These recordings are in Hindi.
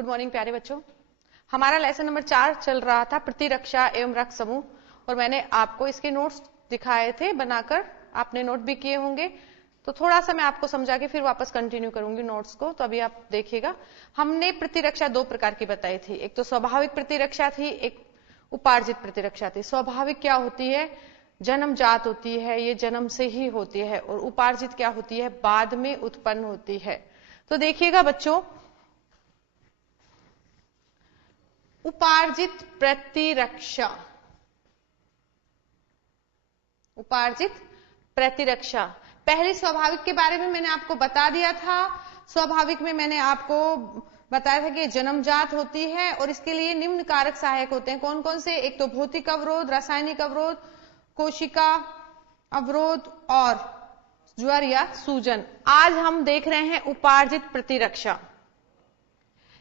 गुड मॉर्निंग प्यारे बच्चों। हमारा लेसन नंबर 4 चल रहा था प्रतिरक्षा एवं रक्त समूह, और मैंने आपको इसके नोट्स दिखाए थे बनाकर, आपने नोट भी किए होंगे। तो थोड़ा सा मैं आपको समझा के फिर वापस कंटिन्यू करूंगी नोट्स को, तो अभी आप देखिएगा। हमने प्रतिरक्षा दो प्रकार की बताई थी, एक तो स्वाभाविक प्रतिरक्षा थी, एक उपार्जित प्रतिरक्षा थी। स्वाभाविक क्या होती है? जन्मजात होती है, ये जन्म से ही होती है, और उपार्जित क्या होती है? बाद में उत्पन्न होती है। तो देखिएगा बच्चों, उपार्जित प्रतिरक्षा, उपार्जित प्रतिरक्षा। पहले स्वाभाविक के बारे में मैंने आपको बता दिया था। स्वाभाविक में मैंने आपको बताया था कि जन्मजात होती है और इसके लिए निम्न कारक सहायक होते हैं। कौन कौन से? एक तो भौतिक अवरोध, रासायनिक अवरोध, कोशिका अवरोध और ज्वर या सूजन। आज हम देख रहे हैं उपार्जित प्रतिरक्षा।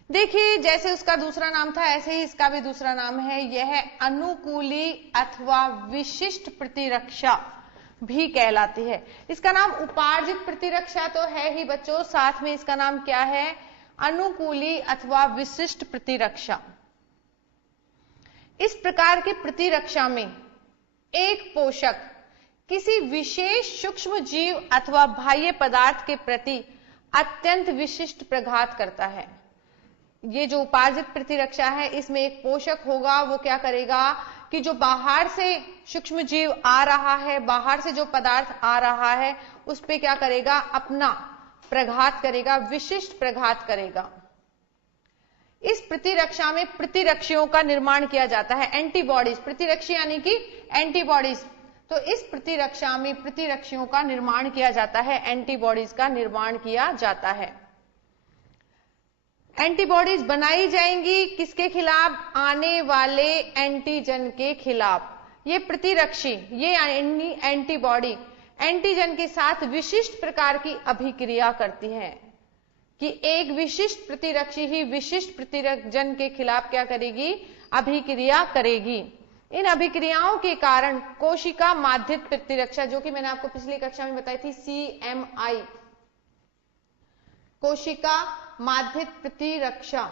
देखिए, जैसे उसका दूसरा नाम था ऐसे ही इसका भी दूसरा नाम है। यह अनुकूली अथवा विशिष्ट प्रतिरक्षा भी कहलाती है। इसका नाम उपार्जित प्रतिरक्षा तो है ही बच्चों, साथ में इसका नाम क्या है? अनुकूली अथवा विशिष्ट प्रतिरक्षा। इस प्रकार की प्रतिरक्षा में एक पोषक किसी विशेष सूक्ष्म जीव अथवा बाह्य पदार्थ के प्रति अत्यंत विशिष्ट प्रघात करता है। ये जो उपार्जित प्रतिरक्षा है, इसमें एक पोषक होगा, वो क्या करेगा कि जो बाहर से सूक्ष्म जीव आ रहा है, बाहर से जो पदार्थ आ रहा है, उस पे क्या करेगा? अपना प्रघात करेगा, विशिष्ट प्रघात करेगा। इस प्रतिरक्षा में प्रतिरक्षियों का निर्माण किया जाता है, एंटीबॉडीज। प्रतिरक्षी यानी कि एंटीबॉडीज। तो इस प्रतिरक्षा में प्रतिरक्षियों का निर्माण किया जाता है, एंटीबॉडीज का निर्माण किया जाता है। एंटीबॉडीज बनाई जाएंगी किसके खिलाफ? आने वाले एंटीजन के खिलाफ। ये प्रतिरक्षी, ये एंटीबॉडी एंटीजन के साथ विशिष्ट प्रकार की अभिक्रिया करती है कि एक विशिष्ट प्रतिरक्षी ही विशिष्ट प्रतिजन के खिलाफ क्या करेगी? अभिक्रिया करेगी। इन अभिक्रियाओं के कारण कोशिका माध्यित प्रतिरक्षा, जो कि मैंने आपको पिछली कक्षा में बताई थी, CMI, कोशिका माध्यित प्रतिरक्षा,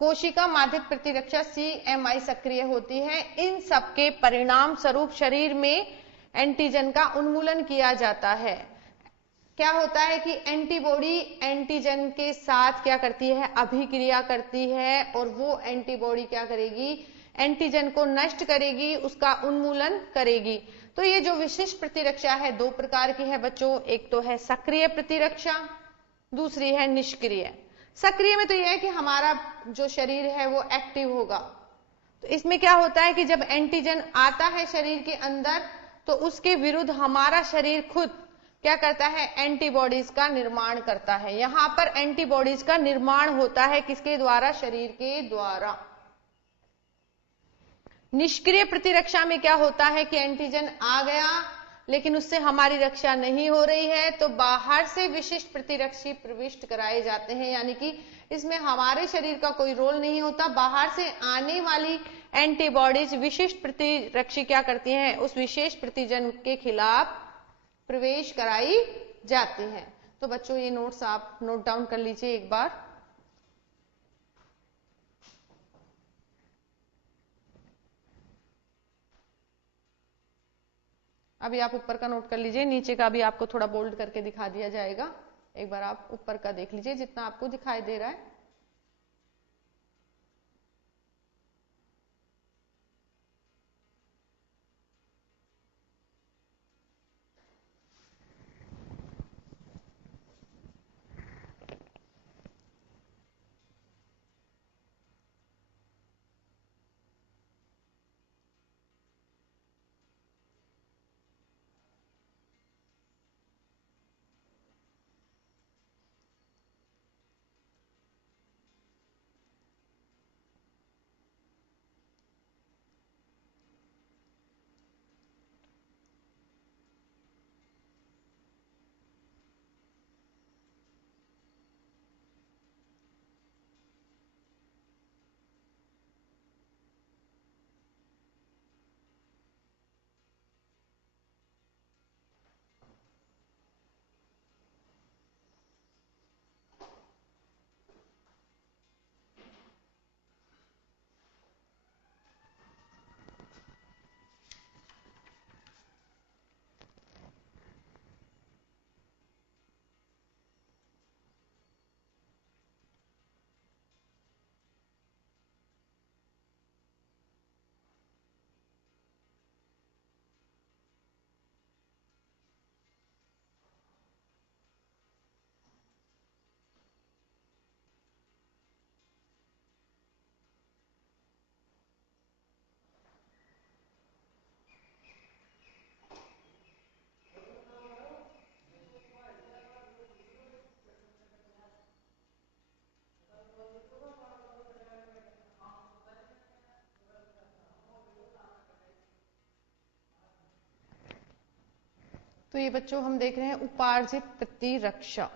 कोशिका माध्यित प्रतिरक्षा CMI सक्रिय होती है। इन सबके परिणाम स्वरूप शरीर में एंटीजन का उन्मूलन किया जाता है। क्या होता है कि एंटीबॉडी एंटीजन के साथ क्या करती है? अभिक्रिया करती है, और वो एंटीबॉडी क्या करेगी? एंटीजन को नष्ट करेगी, उसका उन्मूलन करेगी। तो ये जो विशिष्ट प्रतिरक्षा है दो प्रकार की है बच्चों, एक तो है सक्रिय प्रतिरक्षा, दूसरी है निष्क्रिय। सक्रिय में तो यह है कि हमारा जो शरीर है वो एक्टिव होगा। तो इसमें क्या होता है कि जब एंटीजन आता है शरीर के अंदर, तो उसके विरुद्ध हमारा शरीर खुद क्या करता है? एंटीबॉडीज का निर्माण करता है। यहां पर एंटीबॉडीज का निर्माण होता है किसके द्वारा? शरीर के द्वारा। निष्क्रिय प्रतिरक्षा में क्या होता है कि एंटीजन आ गया लेकिन उससे हमारी रक्षा नहीं हो रही है, तो बाहर से विशिष्ट प्रतिरक्षी प्रविष्ट कराए जाते हैं, यानी कि इसमें हमारे शरीर का कोई रोल नहीं होता। बाहर से आने वाली एंटीबॉडीज विशिष्ट प्रतिरक्षी क्या करती हैं? उस विशेष प्रतिजन के खिलाफ प्रवेश कराई जाती हैं। तो बच्चों ये नोट्स आप नोट डाउन कर लीजिए एक बार। अभी आप ऊपर का नोट कर लीजिए, नीचे का भी आपको थोड़ा बोल्ड करके दिखा दिया जाएगा। एक बार आप ऊपर का देख लीजिए जितना आपको दिखाई दे रहा है। तो ये बच्चों हम देख रहे हैं उपार्जित प्रतिरक्षा।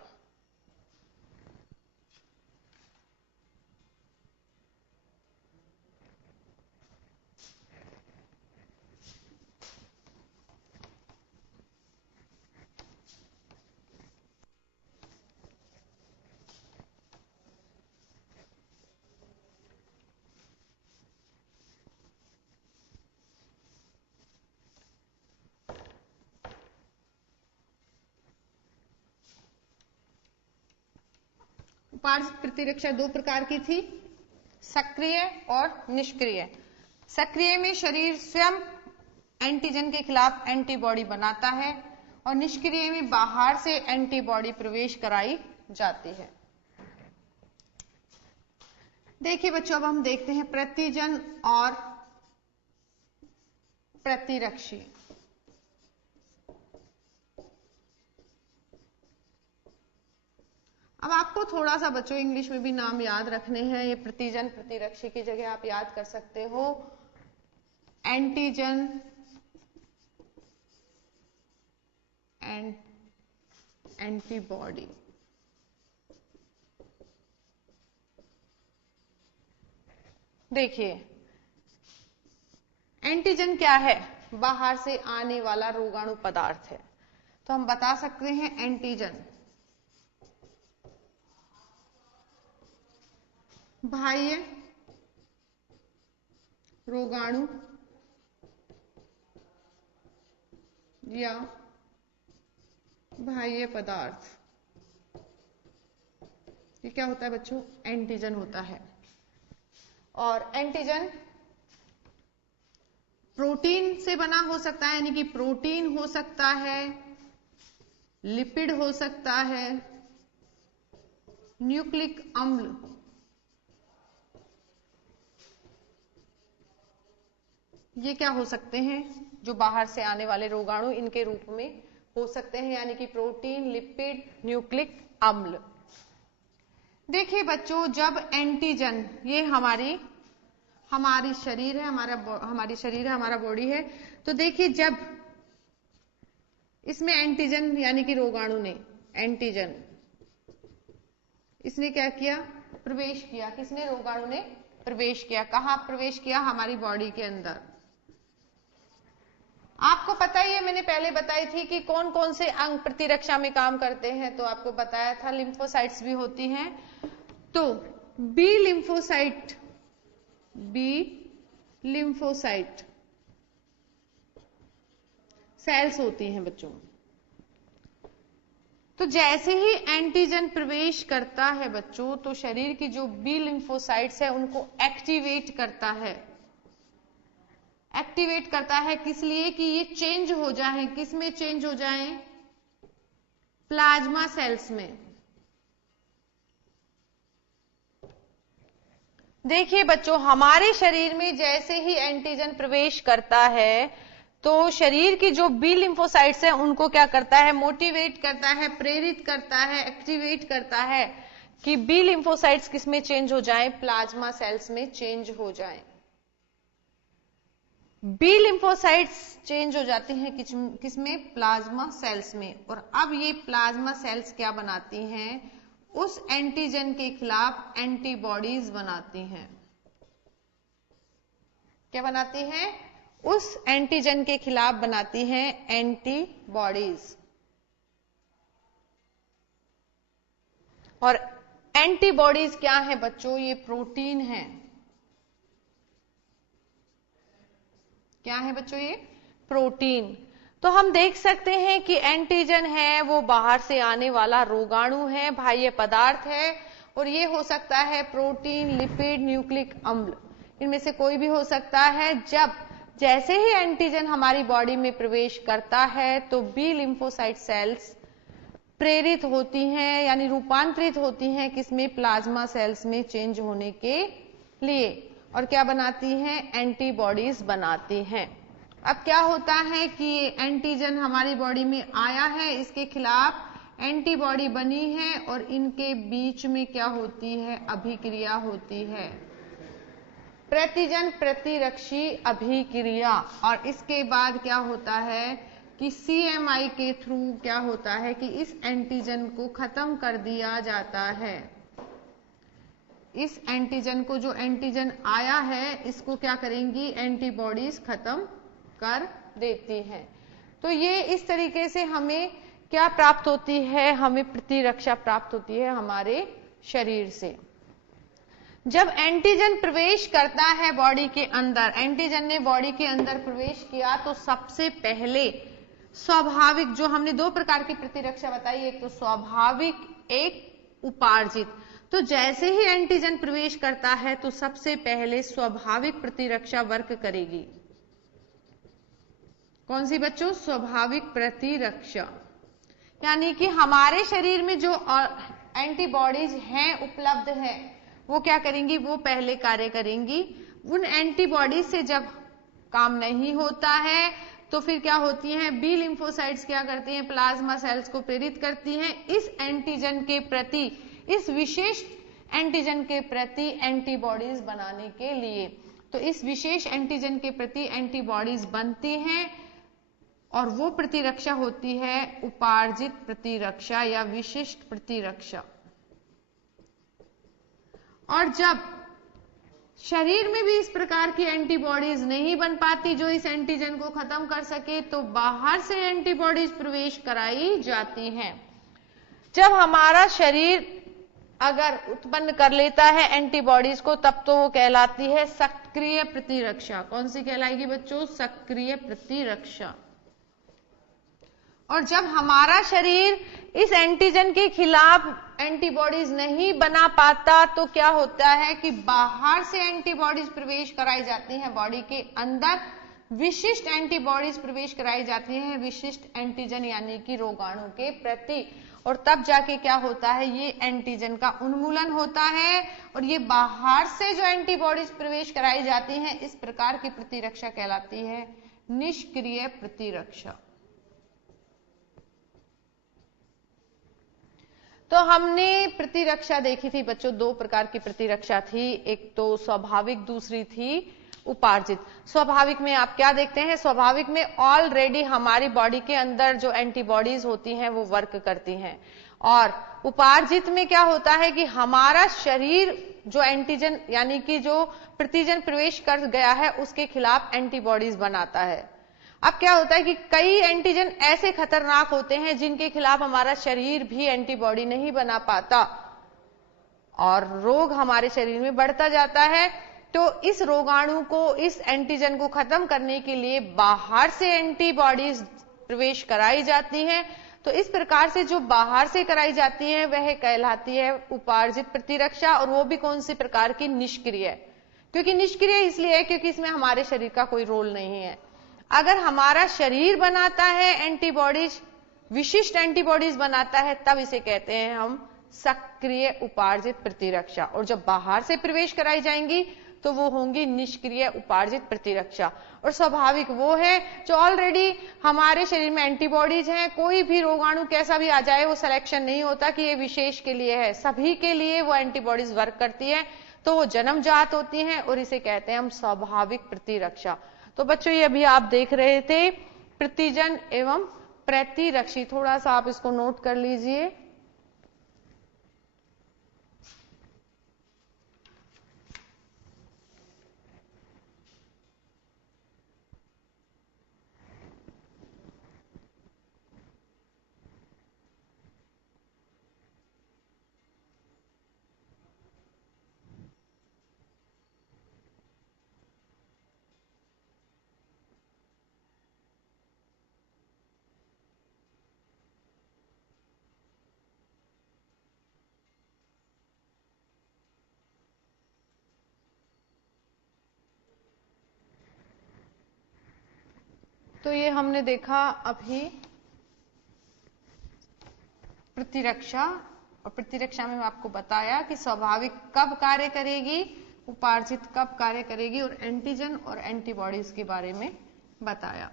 उपार्जित प्रतिरक्षा दो प्रकार की थी, सक्रिय और निष्क्रिय। सक्रिय में शरीर स्वयं एंटीजन के खिलाफ एंटीबॉडी बनाता है और निष्क्रिय में बाहर से एंटीबॉडी प्रवेश कराई जाती है। देखिए बच्चों, अब हम देखते हैं प्रतिजन और प्रतिरक्षी। अब आपको थोड़ा सा बच्चों इंग्लिश में भी नाम याद रखने हैं। ये प्रतिजन प्रतिरक्षी की जगह आप याद कर सकते हो एंटीजन एंड एंटीबॉडी। देखिए एंटीजन क्या है? बाहर से आने वाला रोगाणु पदार्थ है। तो हम बता सकते हैं एंटीजन बाह्य रोगाणु या बाह्य पदार्थ। ये क्या होता है बच्चों? एंटीजन होता है। और एंटीजन प्रोटीन से बना हो सकता है, यानी कि प्रोटीन हो सकता है, लिपिड हो सकता है, न्यूक्लिक अम्ल, ये क्या हो सकते हैं? जो बाहर से आने वाले रोगाणु इनके रूप में हो सकते हैं, यानी कि प्रोटीन, लिपिड, न्यूक्लिक अम्ल। देखिए बच्चों, जब एंटीजन, ये हमारी शरीर है, हमारा बॉडी है। तो देखिए जब इसमें एंटीजन यानी कि रोगाणु ने एंटीजन इसने क्या किया? प्रवेश किया। किसने? रोगाणु ने प्रवेश किया। कहां प्रवेश किया? हमारी बॉडी के अंदर। आपको पता ही है, मैंने पहले बताई थी कि कौन कौन से अंग प्रतिरक्षा में काम करते हैं। तो आपको बताया था लिम्फोसाइट्स भी होती हैं। तो बी लिम्फोसाइट सेल्स होती हैं बच्चों। तो जैसे ही एंटीजन प्रवेश करता है बच्चों, तो शरीर की जो बी लिम्फोसाइट्स है उनको एक्टिवेट करता है। एक्टिवेट करता है किस लिए? कि ये चेंज हो जाए। किस में चेंज हो जाए? प्लाज्मा सेल्स में। देखिए बच्चों, हमारे शरीर में जैसे ही एंटीजन प्रवेश करता है तो शरीर की जो बी लिम्फोसाइट्स हैं उनको क्या करता है? मोटिवेट करता है, प्रेरित करता है, एक्टिवेट करता है कि बी लिम्फोसाइट्स किस में चेंज हो जाए? प्लाज्मा सेल्स में चेंज हो जाए। बी लिम्फोसाइट्स चेंज हो जाती हैं किसमें? प्लाज्मा सेल्स में। और अब ये प्लाज्मा सेल्स क्या बनाती हैं? उस एंटीजन के खिलाफ एंटीबॉडीज बनाती हैं। क्या बनाती हैं? उस एंटीजन के खिलाफ बनाती हैं एंटीबॉडीज। और एंटीबॉडीज क्या है बच्चों? ये प्रोटीन है। क्या है बच्चों? ये प्रोटीन। तो हम देख सकते हैं कि एंटीजन है वो बाहर से आने वाला रोगाणु है, बाह्य पदार्थ है। और ये हो सकता है प्रोटीन, लिपिड, न्यूक्लिक अम्ल, इनमें से कोई भी हो सकता है। जैसे ही एंटीजन हमारी बॉडी में प्रवेश करता है तो बी लिम्फोसाइट सेल्स प्रेरित होती हैं, यानी रूपांतरित होती हैं किसमें? प्लाज्मा सेल्स में चेंज होने के लिए। और क्या बनाती हैं? एंटीबॉडीज बनाती हैं। अब क्या होता है कि ये एंटीजन हमारी बॉडी में आया है, इसके खिलाफ एंटीबॉडी बनी है और इनके बीच में क्या होती है? अभिक्रिया होती है, प्रतिजन प्रतिरक्षी अभिक्रिया। और इसके बाद क्या होता है? कि CMI के थ्रू क्या होता है कि इस एंटीजन को खत्म कर दिया जाता है। इस एंटीजन को, जो एंटीजन आया है, इसको क्या करेंगी, एंटीबॉडीज खत्म कर देती हैं। तो ये इस तरीके से हमें क्या प्राप्त होती है, हमें प्रतिरक्षा प्राप्त होती है हमारे शरीर से। जब एंटीजन प्रवेश करता है बॉडी के अंदर, एंटीजन ने बॉडी के अंदर प्रवेश किया, तो सबसे पहले स्वाभाविक, जो हमने दो प्रकार की प्रतिरक्षा बताई, एक तो स्वाभाविक, एक उपार्जित। तो जैसे ही एंटीजन प्रवेश करता है तो सबसे पहले स्वाभाविक प्रतिरक्षा वर्क करेगी। कौन सी बच्चों? स्वाभाविक प्रतिरक्षा। यानी कि हमारे शरीर में जो एंटीबॉडीज हैं, उपलब्ध हैं, वो क्या करेंगी, वो पहले कार्य करेंगी। उन एंटीबॉडीज से जब काम नहीं होता है तो फिर क्या होती हैं, बी लिम्फोसाइट्स क्या करती हैं, प्लाज्मा सेल्स को प्रेरित करती हैं इस एंटीजन के प्रति, इस विशेष एंटीजन के प्रति एंटीबॉडीज बनाने के लिए। तो इस विशेष एंटीजन के प्रति एंटीबॉडीज बनती हैं और वो प्रतिरक्षा होती है उपार्जित प्रतिरक्षा या विशिष्ट प्रतिरक्षा। और जब शरीर में भी इस प्रकार की एंटीबॉडीज नहीं बन पाती जो इस एंटीजन को खत्म कर सके, तो बाहर से एंटीबॉडीज प्रवेश कराई जाती हैं। जब हमारा शरीर अगर उत्पन्न कर लेता है एंटीबॉडीज को, तब तो वो कहलाती है सक्रिय प्रतिरक्षा। कौन सी कहलाएगी बच्चों? सक्रिय प्रतिरक्षा। और जब हमारा शरीर इस एंटीजन के खिलाफ एंटीबॉडीज नहीं बना पाता, तो क्या होता है कि बाहर से एंटीबॉडीज प्रवेश कराई जाती हैं बॉडी के अंदर, विशिष्ट एंटीबॉडीज प्रवेश कराई जाती हैं विशिष्ट एंटीजन यानी कि रोगाणु के प्रति। और तब जाके क्या होता है, ये एंटीजन का उन्मूलन होता है और ये बाहर से जो एंटीबॉडीज प्रवेश कराई जाती हैं, इस प्रकार की प्रतिरक्षा कहलाती है निष्क्रिय प्रतिरक्षा। तो हमने प्रतिरक्षा देखी थी बच्चों, दो प्रकार की प्रतिरक्षा थी, एक तो स्वाभाविक, दूसरी थी उपार्जित। स्वाभाविक में आप क्या देखते हैं, स्वाभाविक में ऑलरेडी हमारी बॉडी के अंदर जो एंटीबॉडीज होती हैं वो वर्क करती हैं। और उपार्जित में क्या होता है कि हमारा शरीर जो एंटीजन यानी कि जो प्रतिजन प्रवेश कर गया है उसके खिलाफ एंटीबॉडीज बनाता है। अब क्या होता है कि कई एंटीजन ऐसे खतरनाक होते हैं जिनके खिलाफ हमारा शरीर भी एंटीबॉडी नहीं बना पाता और रोग हमारे शरीर में बढ़ता जाता है। तो इस रोगाणु को, इस एंटीजन को खत्म करने के लिए बाहर से एंटीबॉडीज प्रवेश कराई जाती हैं। तो इस प्रकार से जो बाहर से कराई जाती है वह कहलाती है उपार्जित प्रतिरक्षा। और वो भी कौन सी प्रकार की? निष्क्रिय। क्योंकि निष्क्रिय इसलिए है क्योंकि इसमें हमारे शरीर का कोई रोल नहीं है। अगर हमारा शरीर बनाता है एंटीबॉडीज, विशिष्ट एंटीबॉडीज बनाता है, तब इसे कहते हैं हम सक्रिय उपार्जित प्रतिरक्षा। और जब बाहर से प्रवेश कराई जाएंगी तो वो होंगी निष्क्रिय उपार्जित प्रतिरक्षा। और स्वाभाविक वो है जो ऑलरेडी हमारे शरीर में एंटीबॉडीज हैं, कोई भी रोगाणु कैसा भी आ जाए वो सिलेक्शन नहीं होता कि ये विशेष के लिए है, सभी के लिए वो एंटीबॉडीज वर्क करती है, तो वो जन्मजात होती हैं और इसे कहते हैं हम स्वाभाविक प्रतिरक्षा। तो बच्चों ये अभी आप देख रहे थे प्रतिजन एवं प्रतिरक्षी, थोड़ा सा आप इसको नोट कर लीजिए। तो ये हमने देखा अभी प्रतिरक्षा, और प्रतिरक्षा में आपको बताया कि स्वाभाविक कब कार्य करेगी, उपार्जित कब कार्य करेगी, और एंटीजन और एंटीबॉडीज के बारे में बताया।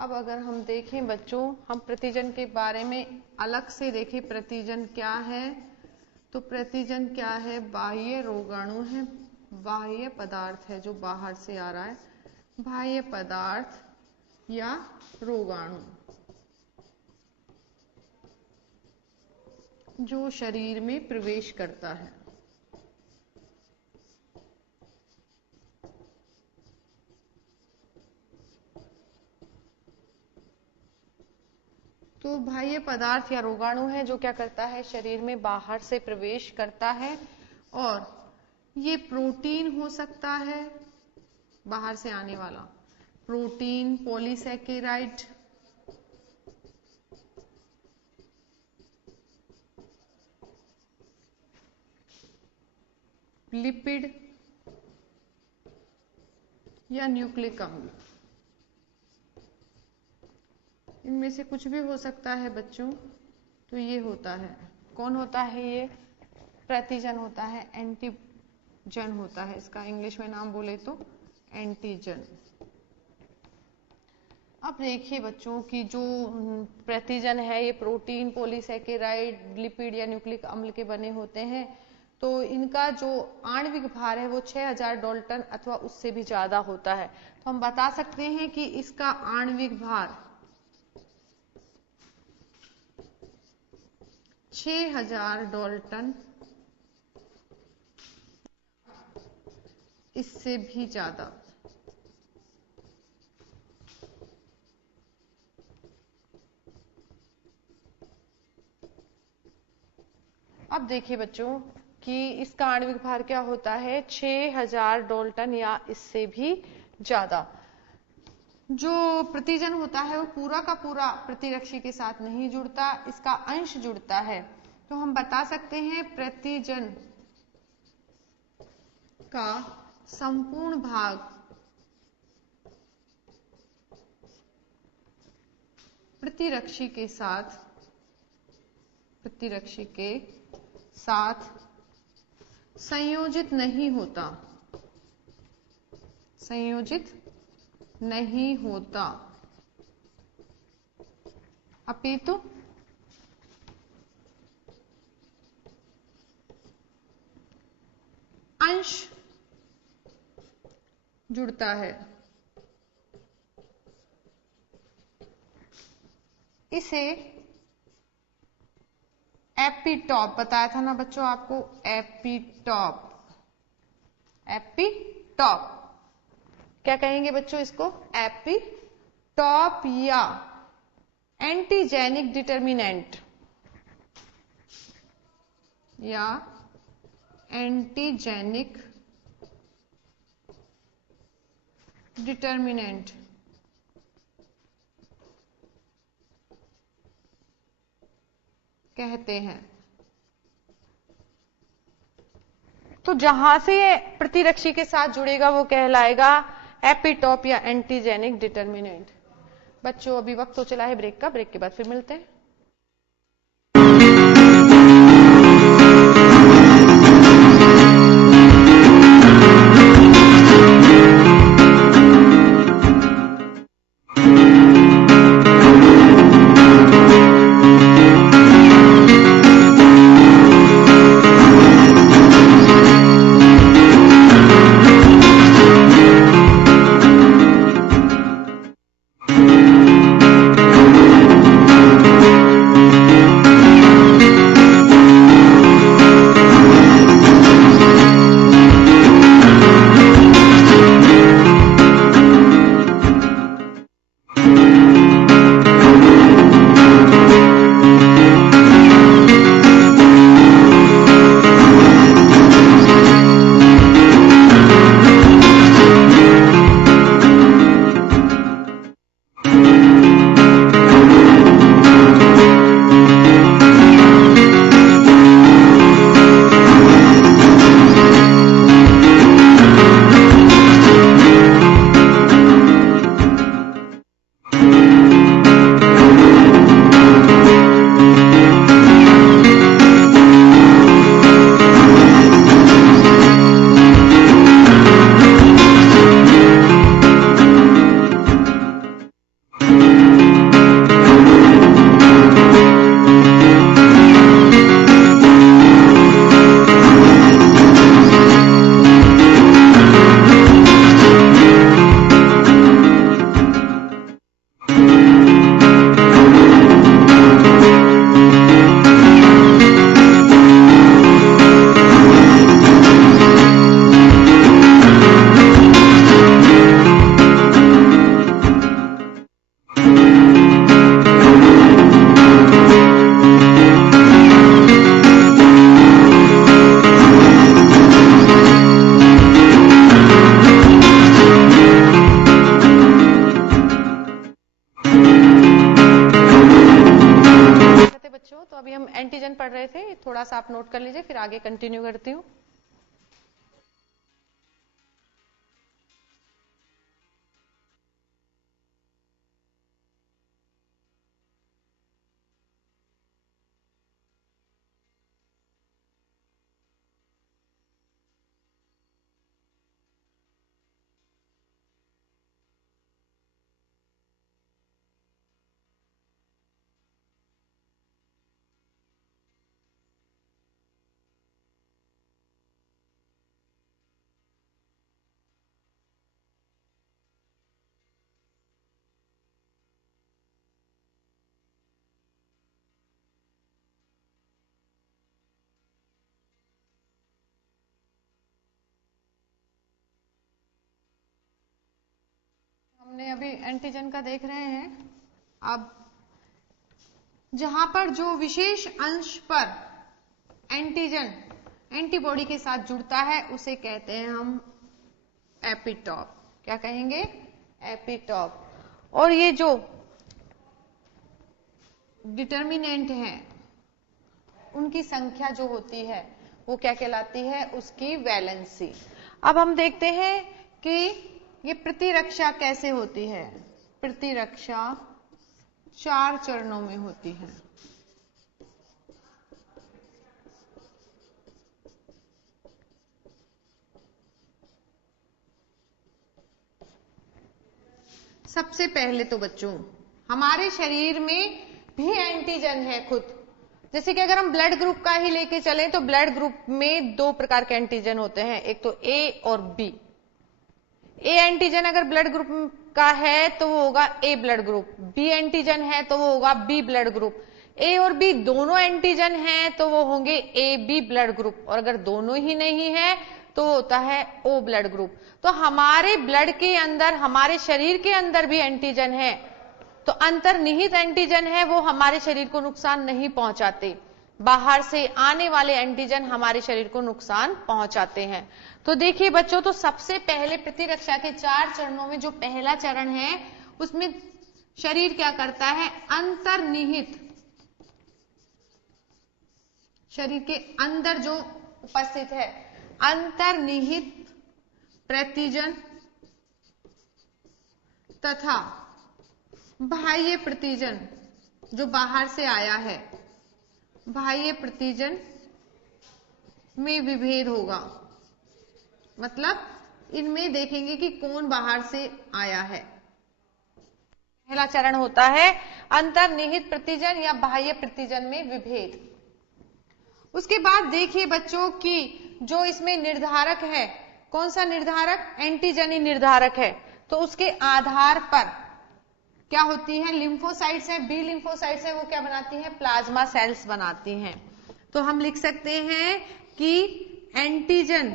अब अगर हम देखें बच्चों, हम प्रतिजन के बारे में अलग से देखें, प्रतिजन क्या है, तो प्रतिजन क्या है, बाह्य रोगाणु है, बाह्य पदार्थ है जो बाहर से आ रहा है, बाह्य पदार्थ या रोगाणु जो शरीर में प्रवेश करता है। तो बाह्य पदार्थ या रोगाणु है जो क्या करता है, शरीर में बाहर से प्रवेश करता है, और ये प्रोटीन हो सकता है, बाहर से आने वाला प्रोटीन, पॉलीसैकेराइड, लिपिड या न्यूक्लिक अम्ल, इनमें से कुछ भी हो सकता है बच्चों। तो ये होता है, कौन होता है ये, प्रतिजन होता है, एंटीजन होता है, इसका इंग्लिश में नाम बोले तो एंटीजन। अब देखिए बच्चों की जो प्रतिजन है ये प्रोटीन, पॉलीसैकेराइड, लिपिड या न्यूक्लिक अम्ल के बने होते हैं। तो इनका जो आणविक भार है वो 6000 डाल्टन अथवा उससे भी ज्यादा होता है। तो हम बता सकते हैं कि इसका आणविक भार 6000 डाल्टन, इससे भी ज्यादा। अब देखिए बच्चों कि इसका आणविक भार क्या होता है, 6000 डाल्टन या इससे भी ज्यादा। जो प्रतिजन होता है वो पूरा का पूरा प्रतिरक्षी के साथ नहीं जुड़ता, इसका अंश जुड़ता है। तो हम बता सकते हैं प्रतिजन का संपूर्ण भाग प्रतिरक्षी के साथ संयोजित नहीं होता, अपितु अंश जुड़ता है। इसे एपिटॉप बताया था ना बच्चों आपको, एपिटॉप क्या कहेंगे बच्चों इसको, एपिटॉप या एंटीजेनिक डिटर्मिनेंट या एंटीजेनिक डिटर्मिनेंट कहते हैं। तो जहां से ये प्रतिरक्षी के साथ जुड़ेगा वो कहलाएगा एपिटॉप या एंटीजेनिक डिटर्मिनेंट। बच्चों अभी वक्त तो चला है ब्रेक का, ब्रेक के बाद फिर मिलते हैं। थोड़ा सा आप नोट कर लीजिए, फिर आगे कंटिन्यू करती हूँ। हमने अभी एंटीजन का देख रहे हैं। अब जहां पर जो विशेष अंश पर एंटीजन एंटीबॉडी के साथ जुड़ता है उसे कहते हैं हम एपिटॉप। क्या कहेंगे? एपिटॉप। और ये जो डिटर्मिनेंट है उनकी संख्या जो होती है वो क्या कहलाती है? उसकी वैलेंसी। अब हम देखते हैं कि ये प्रतिरक्षा कैसे होती है। प्रतिरक्षा 4 चरणों में होती है। सबसे पहले तो बच्चों हमारे शरीर में भी एंटीजन है खुद। जैसे कि अगर हम ब्लड ग्रुप का ही लेके चलें तो ब्लड ग्रुप में 2 प्रकार के एंटीजन होते हैं, एक तो ए और बी। ए एंटीजन अगर ब्लड ग्रुप का है तो वो होगा ए ब्लड ग्रुप, बी एंटीजन है तो वो होगा बी ब्लड ग्रुप। ए और बी दोनों एंटीजन हैं तो वो होंगे ए बी ब्लड ग्रुप, और अगर दोनों ही नहीं है तो होता है ओ ब्लड ग्रुप। तो हमारे ब्लड के अंदर, हमारे शरीर के अंदर भी एंटीजन है, तो अंतर्निहित एंटीजन है वो हमारे शरीर को नुकसान नहीं पहुंचाते। बाहर से आने वाले एंटीजन हमारे शरीर को नुकसान पहुंचाते हैं। तो देखिए बच्चों, तो सबसे पहले प्रतिरक्षा के 4 चरणों में जो पहला चरण है उसमें शरीर क्या करता है? अंतर्निहित, शरीर के अंदर जो उपस्थित है अंतर्निहित प्रतिजन तथा बाह्य प्रतिजन जो बाहर से आया है, बाह्य प्रतिजन में विभेद होगा। मतलब इनमें देखेंगे कि कौन बाहर से आया है। पहला चरण होता है अंतर्निहित प्रतिजन या बाह्य प्रतिजन में विभेद। उसके बाद देखिए बच्चों कि जो इसमें निर्धारक है, कौन सा निर्धारक? एंटीजनी निर्धारक है। तो उसके आधार पर क्या होती है? लिम्फोसाइट्स है, बी लिम्फोसाइट्स है, वो क्या बनाती हैं? प्लाज्मा सेल्स बनाती हैं। तो हम लिख सकते हैं कि एंटीजन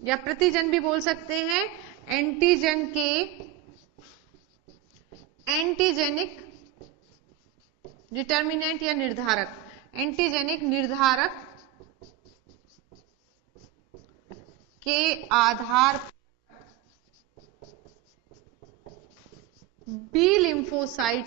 या प्रतिजन भी बोल सकते हैं, एंटीजन के एंटीजेनिक डिटर्मिनेंट या निर्धारक, एंटीजेनिक निर्धारक के आधार पर बी लिम्फोसाइट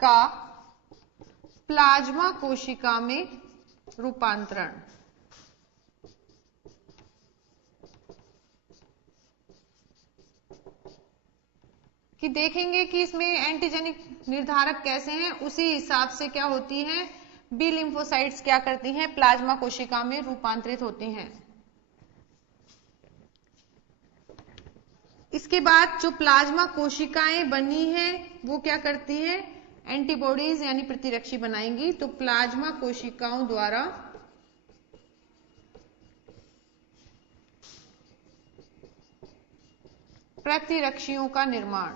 का प्लाज्मा कोशिका में रूपांतरण। कि देखेंगे कि इसमें एंटीजेनिक निर्धारक कैसे हैं, उसी हिसाब से क्या होती हैं, बी लिम्फोसाइट्स क्या करती हैं? प्लाज्मा कोशिका में रूपांतरित होती हैं। इसके बाद जो प्लाज्मा कोशिकाएं बनी हैं वो क्या करती हैं? एंटीबॉडीज यानी प्रतिरक्षी बनाएंगी। तो प्लाज्मा कोशिकाओं द्वारा प्रतिरक्षियों का निर्माण,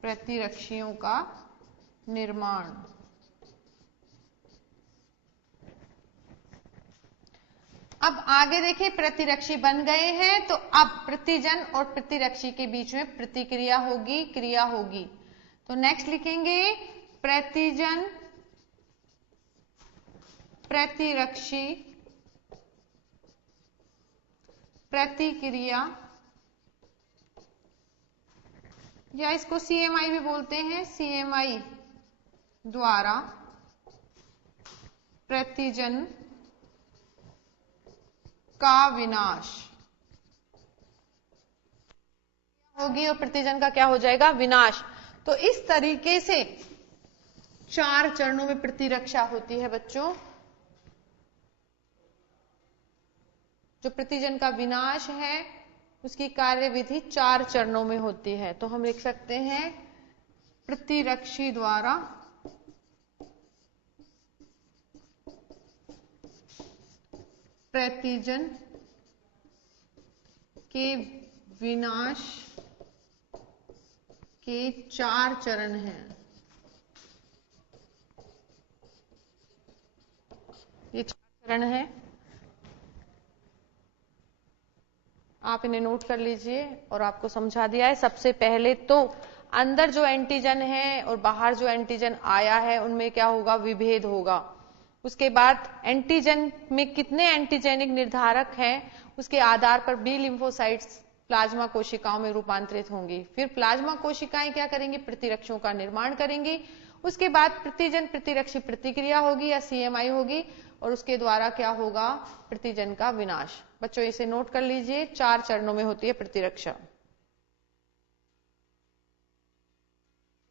प्रतिरक्षियों का निर्माण। अब आगे देखिए, प्रतिरक्षी बन गए हैं तो अब प्रतिजन और प्रतिरक्षी के बीच में प्रतिक्रिया होगी, क्रिया होगी। तो नेक्स्ट लिखेंगे प्रतिजन प्रतिरक्षी प्रतिक्रिया, या इसको सीएमआई भी बोलते हैं, सीएमआई द्वारा प्रतिजन का विनाश होगी, और प्रतिजन का क्या हो जाएगा? विनाश। तो इस तरीके से 4 चरणों में प्रतिरक्षा होती है बच्चों। जो प्रतिजन का विनाश है उसकी कार्यविधि 4 चरणों में होती है। तो हम लिख सकते हैं प्रतिरक्षी द्वारा प्रतिजन के विनाश के 4 चरण हैं। ये 4 चरण हैं, आप इन्हें नोट कर लीजिए और आपको समझा दिया है। सबसे पहले तो अंदर जो एंटीजन है और बाहर जो एंटीजन आया है उनमें क्या होगा? विभेद होगा। उसके बाद एंटीजन में कितने एंटीजेनिक निर्धारक हैं उसके आधार पर बी लिम्फोसाइट्स प्लाज्मा कोशिकाओं में रूपांतरित होंगी। फिर प्लाज्मा कोशिकाएं क्या करेंगी? प्रतिरक्षों का निर्माण करेंगी। उसके बाद प्रतिजन प्रतिरक्षी प्रतिक्रिया होगी या सीएमआई होगी, और उसके द्वारा क्या होगा? प्रतिजन का विनाश। बच्चों इसे नोट कर लीजिए, 4 चरणों में होती है प्रतिरक्षा।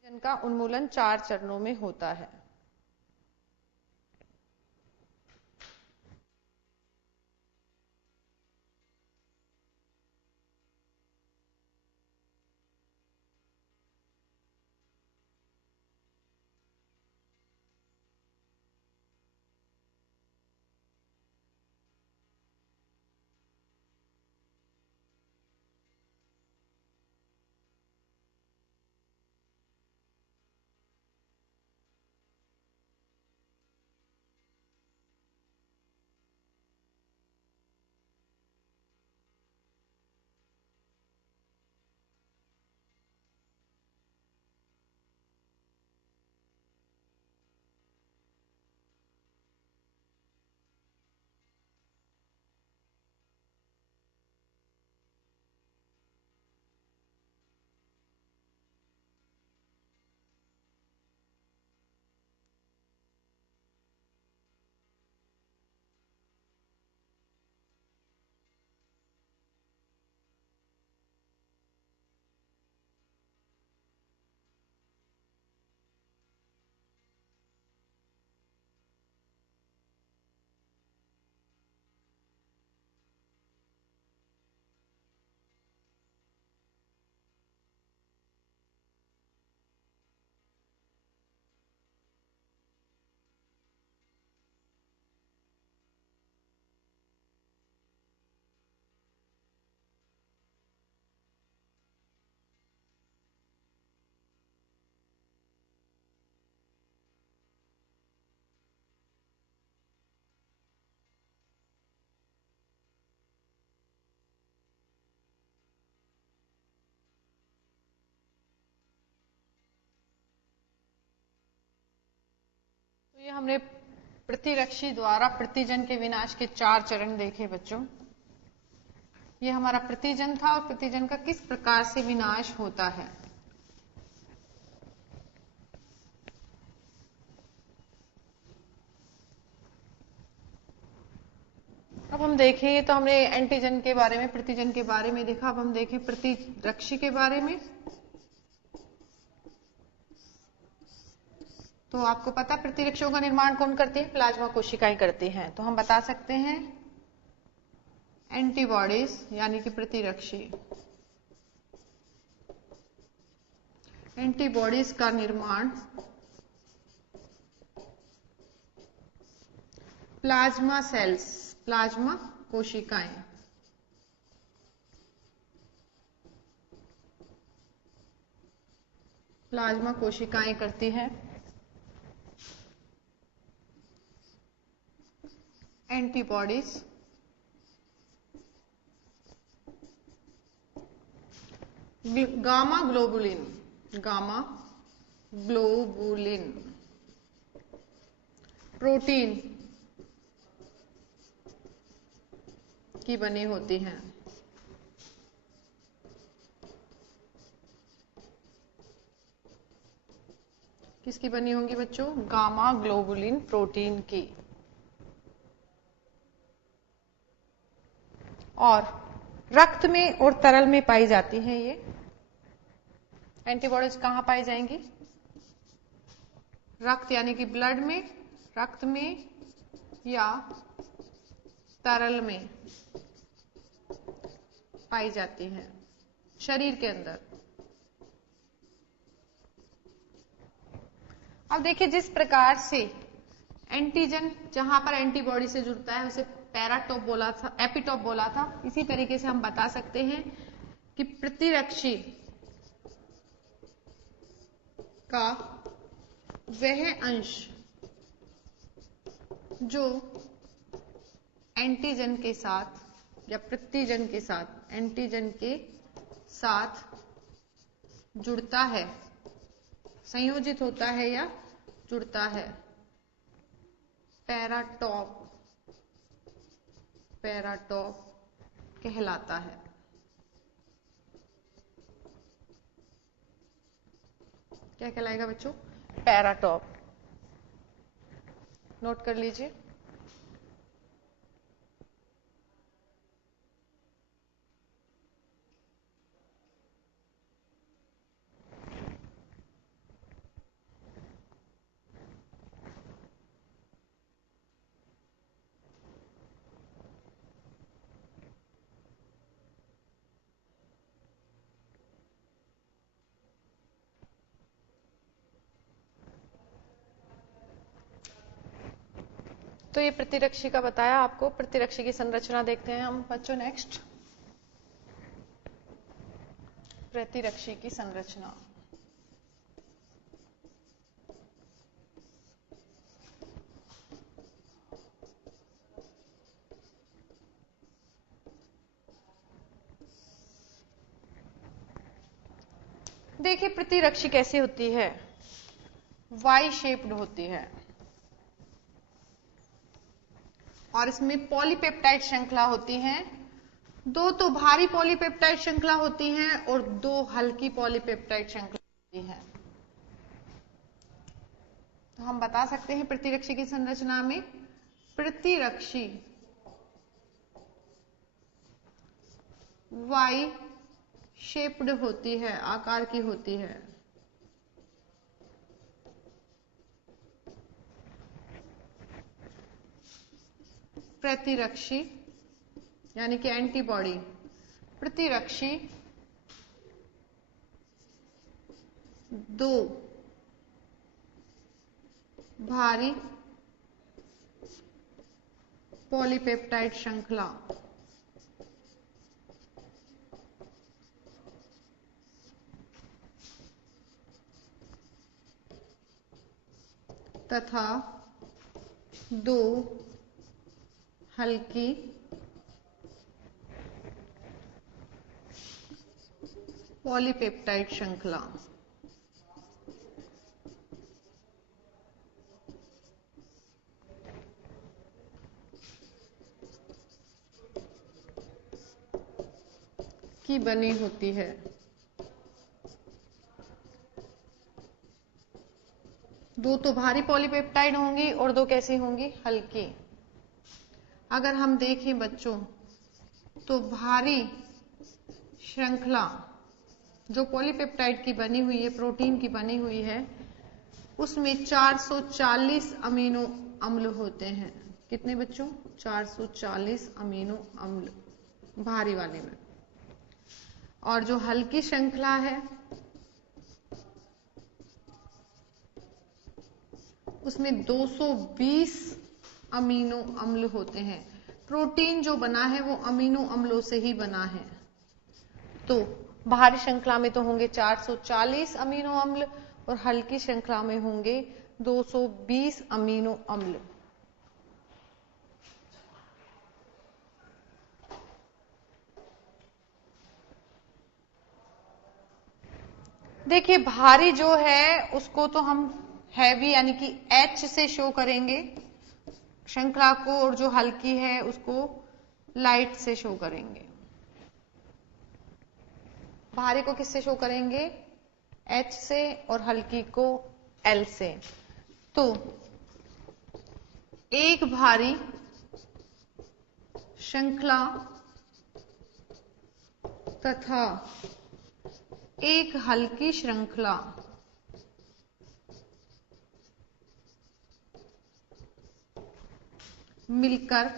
प्रतिजन का उन्मूलन 4 चरणों में होता है। तो ये हमने प्रतिरक्षी द्वारा प्रतिजन के विनाश के 4 चरण देखे बच्चों। ये हमारा प्रतिजन था और प्रतिजन का किस प्रकार से विनाश होता है। अब हम देखें, तो हमने एंटीजन के बारे में, प्रतिजन के बारे में देखा। अब हम देखें प्रतिरक्षी के बारे में। तो आपको पता प्रतिरक्षों का निर्माण कौन करती है? प्लाज्मा कोशिकाएं करती हैं। तो हम बता सकते हैं एंटीबॉडीज यानी कि प्रतिरक्षी। एंटीबॉडीज का निर्माण प्लाज्मा सेल्स, प्लाज्मा कोशिकाएं, प्लाज्मा कोशिकाएं करती है। Antibodies gamma globulin, gamma globulin protein की बनी होती हैं। किसकी बनी होंगी बच्चों? गामा ग्लोबुलिन प्रोटीन की। और रक्त में और तरल में पाई जाती हैं ये एंटीबॉडीज। कहां पाई जाएंगी? रक्त यानी कि ब्लड में, रक्त में या तरल में पाई जाती हैं शरीर के अंदर। अब देखिए, जिस प्रकार से एंटीजन जहां पर एंटीबॉडी से जुड़ता है उसे पैराटॉप बोला था, एपिटॉप बोला था, इसी तरीके से हम बता सकते हैं कि प्रतिरक्षी का वह अंश जो एंटीजन के साथ या प्रतिजन के साथ, एंटीजन के साथ जुड़ता है, संयोजित होता है या जुड़ता है, पैराटॉप कहलाता है। क्या कहलाएगा बच्चों? पैराटॉप। नोट कर लीजिए। तो ये प्रतिरक्षी का बताया आपको। प्रतिरक्षी की संरचना देखते हैं हम बच्चों नेक्स्ट। प्रतिरक्षी की संरचना। देखिए प्रतिरक्षी कैसी होती है? वाई शेप्ड होती है और इसमें पॉलीपेप्टाइड श्रृंखला होती हैं। दो तो भारी पॉलीपेप्टाइड श्रृंखला होती हैं और दो हल्की पॉलीपेप्टाइड श्रृंखला होती हैं। तो हम बता सकते हैं प्रतिरक्षी की संरचना में प्रतिरक्षी वाई शेप्ड होती है, आकार की होती है। प्रतिरक्षी यानी कि एंटीबॉडी, प्रतिरक्षी दो भारी पॉलीपेप्टाइड श्रृंखला तथा दो हल्की पॉलीपेप्टाइड श्रृंखला की बनी होती है। दो तो भारी पॉलीपेप्टाइड होंगी और दो कैसी होंगी? हल्की। अगर हम देखें बच्चों तो भारी श्रृंखला जो पॉलीपेप्टाइड की बनी हुई है, प्रोटीन की बनी हुई है, उसमें 440 अमीनो अम्ल होते हैं। कितने बच्चों? 440 अमीनो अम्ल भारी वाले में। और जो हल्की श्रृंखला है उसमें 220 अमीनो अम्ल होते हैं। प्रोटीन जो बना है वो अमीनो अम्लों से ही बना है। तो भारी श्रृंखला में तो होंगे 440 अमीनो अम्ल और हल्की श्रृंखला में होंगे 220 अमीनो अम्ल। देखिए भारी जो है उसको तो हम हैवी यानी कि H से शो करेंगे श्रृंखला को, और जो हल्की है उसको लाइट से शो करेंगे। भारी को किससे शो करेंगे? H से, और हल्की को एल से। तो एक भारी श्रृंखला तथा एक हल्की श्रृंखला मिलकर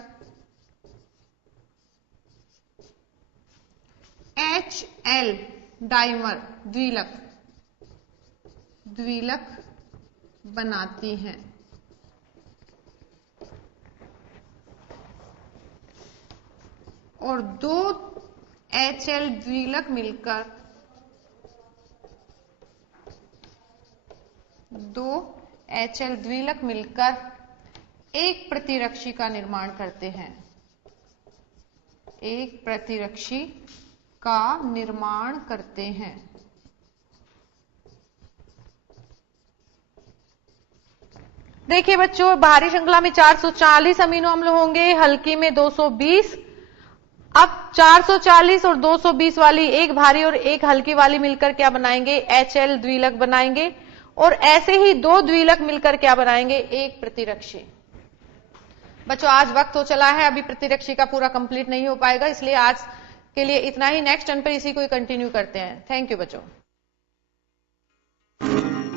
HL डाइमर द्विलक बनाती हैं। और दो HL द्विलक मिलकर एक प्रतिरक्षी का निर्माण करते हैं। एक प्रतिरक्षी का निर्माण करते हैं। देखिए बच्चों, भारी श्रृंखला में 440 अमीनो अम्ल होंगे, हल्की में 220। अब 440 और 220 वाली एक भारी और एक हल्की वाली मिलकर क्या बनाएंगे? HL द्विलक बनाएंगे। और ऐसे ही दो द्विलक मिलकर क्या बनाएंगे? एक प्रतिरक्षी। बच्चों आज वक्त हो चला है, अभी प्रतिरक्षी का पूरा कंप्लीट नहीं हो पाएगा, इसलिए आज के लिए इतना ही। नेक्स्ट टर्न पर इसी को कंटिन्यू करते हैं। थैंक यू बच्चों।